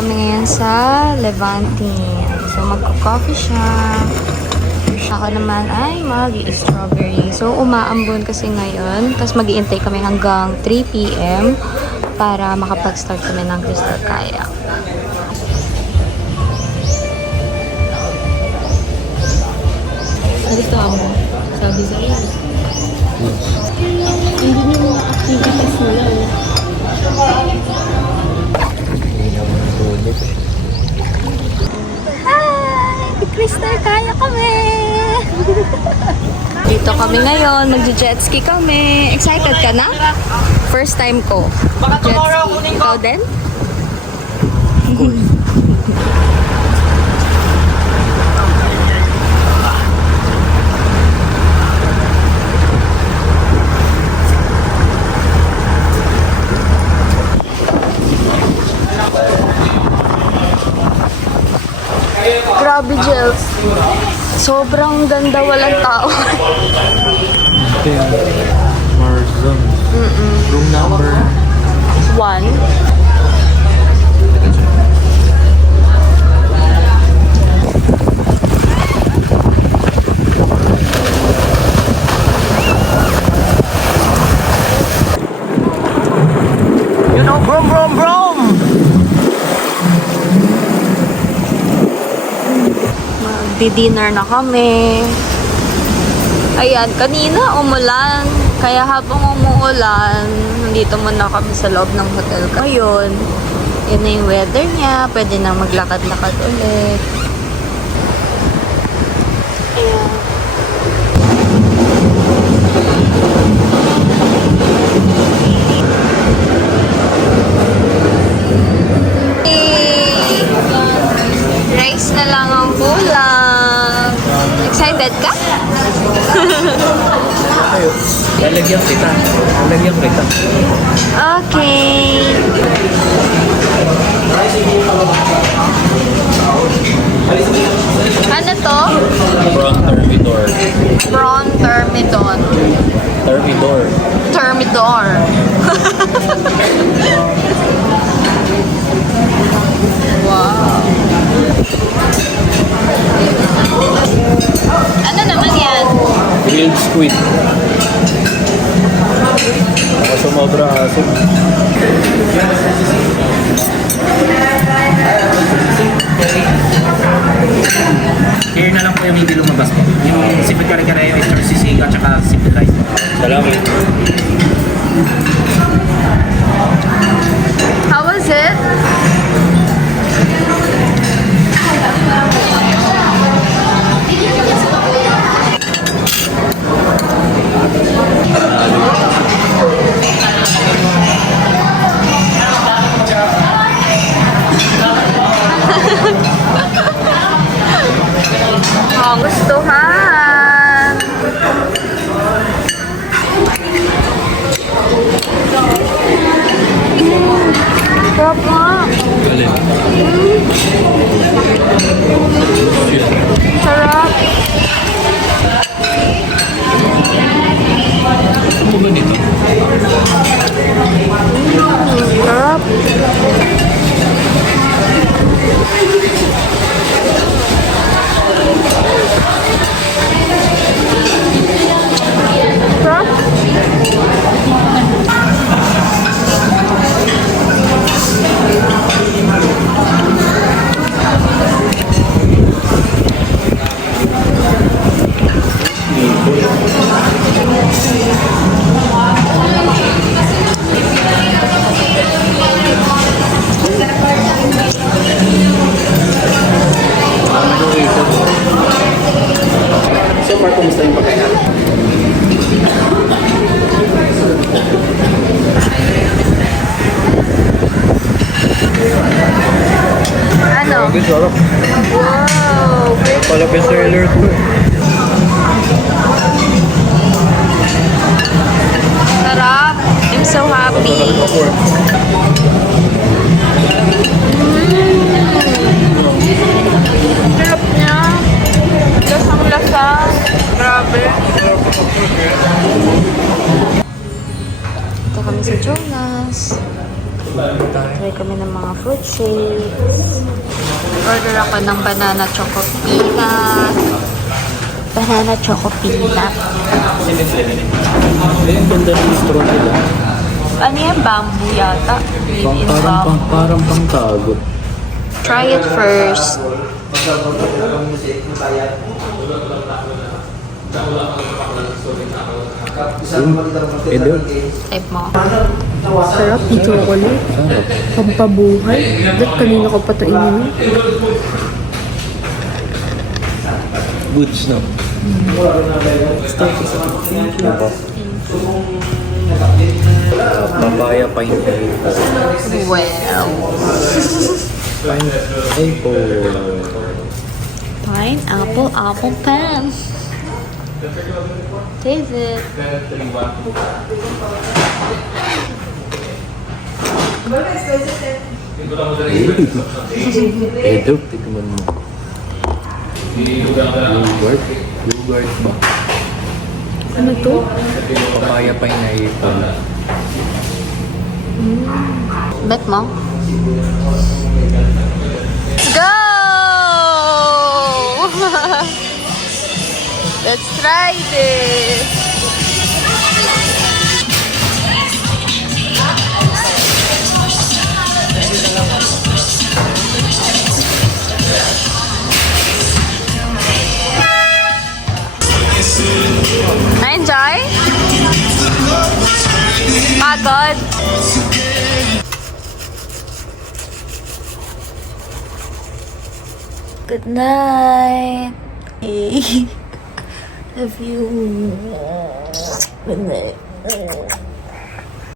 kami ngayon sa Levantine. So, magko-coffee siya. Ako naman ay mag-strawberry. So, umaambon kasi ngayon. Tapos mag-iintay kami hanggang 3 p.m. para makapag-start kami ng Crystal Kayak. Gusto mo? Sabi sa'yo. Hindi niyo mga activities nila. Hi! Crystal Kayak kami! Dito kami ngayon, mag-jet ski kami. Excited ka na? First time ko. Jet ski. Ikaw din? Grabe, Jels. Sobrang ganda, walang tao. Marzon. Room number 1. You know, brom, brom, brom! Magdi-dinner na kami. Ayan, kanina umulan. Kaya habang umuulan, nandito muna kami sa loob ng hotel. Ngayon, yun na yung weather niya. Pwede nang maglakad-lakad ulit. Ayan. Rice na lang ang kulang. Excited ka? Lalagyan kita. Lalagyan kita. Okay. Ano to? Prawn Thermidor. Prawn Thermidor. Thermidor. Thermidor. Wow. Ano naman yan? Grilled squid. Baka sumobra aso. Here na lang po yung hindi lumabas po. Yung sipit kare-kare, Mr. Sisiga, at saka sipit rice. Salamat. How was it? Ang gustuhan. Sarap nga. Galing. Sarap. Ano ba dito? Sarap. Sarap. So far, kumusta yung pagkain? Ano? Grabe, sarap. Wow. Great. Pala bestseller to. Sarap. I'm so happy. Sarap niya. Lasang lasa. Grabe. Ito kami sa Jonas. Try kami ng mga fruit shakes. Order ako ng banana choco peanut. Banana choco peanut. Ang ganda ng straw nila. Ano yan? Bamboo yata. Made in bamboo. Parang pangtago. Try it first. Edo. Type mo. Sarap yung chocolate. Sarap. Pampabuhay. Ba't kanina ko pa ito ininom? Goods, no? Ako. Papaya pineapple. Well. Pineapple apple pan. Taste it. Edo, tikman mo. Yogurt? Yogurt ba? Ano to? Papaya pineapple. Bet mo. Go! Let's try this. Na-enjoy? Pagod? Good night. Love you. Good night.